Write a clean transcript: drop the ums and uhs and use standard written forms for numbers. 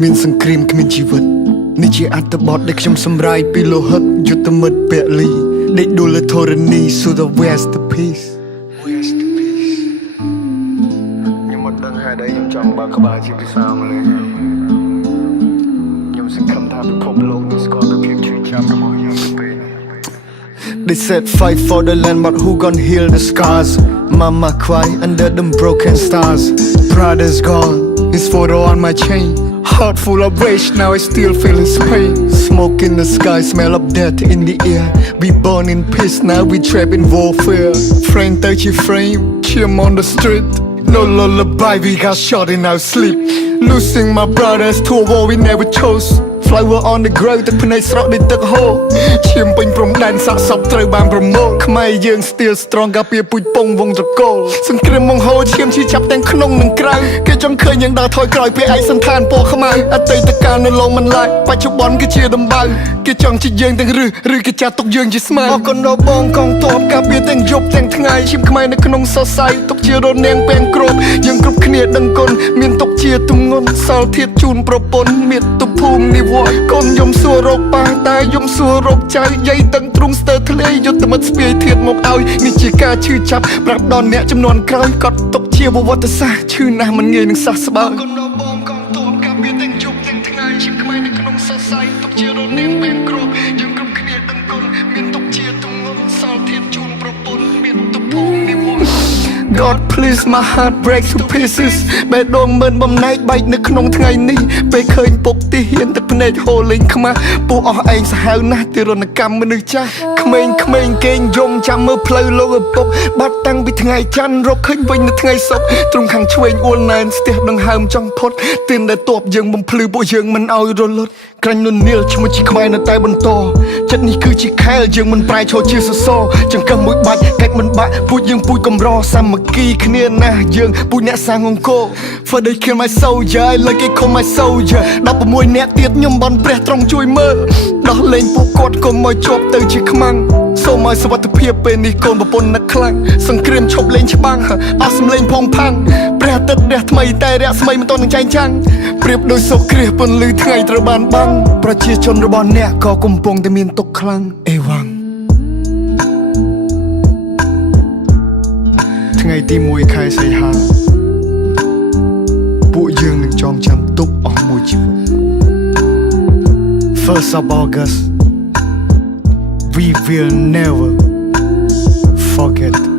មានសង្គ្រាមគ្មានជីវិតនេះជាអត្ថបទដែលខ្ញុំសម្រាយពីលោហិតយុទ្ធមិត្តពលីដេកដួលធរណី so the masterpiece ខ្ញុំមកដឹងហេតុអីខ្ញុំចង់បើកក្បាលជាភាសាម៉ាឡេខ្ញុំសង្ឃឹមថាពិភពលោកនឹងស្គាល់ពីភាពឈឺចាប់របស់ខ្ញុំទៅពេលនេះ They said fight for the land but who gon' heal the scars Mama cry under them broken stars Brother's gone his photo on my chain Heart full of rage, now I still feel his pain Smoke in the sky, smell of death in the air We born in peace, now we trapped in warfare Frame 30 frame, chim on the street No lullaby, we got shot in our sleep Losing my brothers to a war we never chose Flower on the ground ទឹកភ្នែកស្រក់ដូចទឹកហូរឈាមពេញព្រំដែនសាកសពត្រូវបានប្រមូលខ្មែរយើង still strong ការពារពូជពងវងត្រកូលសង្គ្រាមបង្ហូរឈាមឈឺចាប់ទាំងក្នុងនិងក្រៅគេចង់ឃើញយើងដើរថយក្រោយពេលឯកសន្តានពណ៌ខ្មៅអតីតកាលនៅឡងមិនឡាយបច្ចុប្បន្នគឺជាដំបៅគេចង់ជាយើងទាំងឬគេចាត់ទុកយើងជាស្មៅអរគុណដល់បងកងទ័ពការពារទាំងយប់ទាំងថ្ងៃឈាមខ្មែរនៅក្នុងសរសៃទុកជារនាងពេងគ្របយើងគ្រប់គ្នាដឹងគុណមានទុកជាទម្ងន់សល់ធាតជូនប្រពន្ធមាតុភូមិនិវត្តកូនយំសួររកប៉ាតែយំសួររកចៅយាយដឹងទ្រង់ស្ទើរធ្លាយយុទ្ធមិត្តស្ពាយធាតមកឲ្យនេះជាការឈឺចាប់ប្រាប់ដល់អ្នកចំនួនក្រោយកត់ទុកជាប្រវត្តិសាស្ត្រឈឺណាស់មិនងាយនឹងសះស្បើយកូនដល់បងកងទ័ពការពារទាំងយប់ទាំងថ្ងៃឈាមខ្មែរនៅក្នុងសរសៃទុកជារនាងពេងគ្របយើងគ្រប់គ្នាដឹងគុណមានទុកជាទម្ងន់សល់ធាតជូនប្រពន្ធមានទុកភូមិនិវត្ត God please my heart breaks to pieces បេះដូងមិនបំណែកបែកនៅក្នុងថ្ងៃនេះពេលឃើញពុកទីហ៊ានទឹកភ្នែកហូរលេងខ្មាស់ពោះអស់ឯងសាហាវណាស់ទីរណកម្មមនុស្សចាស់ក្មេងៗគេងយំចាំមើលផ្លូវលោកឪពុកបាត់តាំងពីថ្ងៃច័ន្ទរកឃើញវិញនៅថ្ងៃសុក្រទ្រង់ខាងឆ្វេងអួលណែនស្ទះដង្ហើមចង់ផុតទានដែលតបយើងបំភ្លឺពួកយើងមិនឲ្យរលត់ក្រាញ់នុននីលឈ្មោះជាខ្មែរនៅតែបន្តចិត្តនេះគឺជាខែលយើងមិនប្រែឈរជាសសរចង្កឹះមួយបាច់កាច់មិនបាក់ពូជយើងពូជកំរសាមគ្គីគ្នាណាស់យើងពូជអ្នកសាងអង្គរ For they kill my soldier I like it call my soldier 16អ្នកទៀតខ្ញុំបន់ព្រះទ្រង់ជួយមើលដោះលែងពួកគាត់កុំឲ្យជាប់ទៅជាខ្មាំងសូមឲ្យសុវត្ថិភាពពេលនេះកូនប្រពន្ធនឹកខ្លាំងសង្គ្រាមឈប់លេងច្បាំងអស់សំលេងផងផាំងព្រះអាទិត្យរះថ្មីតែរះស្មីមិនទាន់នឹងចែងចាំងប្រៀបដូចសូរគ្រាសពន្លឺថ្ងៃត្រូវបានបាំងប្រជាជនរបស់អ្នកក៏កំពុងតែមានទុក្ខខ្លាំងអេវ៉ាំងថ្ងៃទី1ខែសីហាពួកយើងនឹងចងចាំទុកអស់មួយជីវិត First of August We will never forget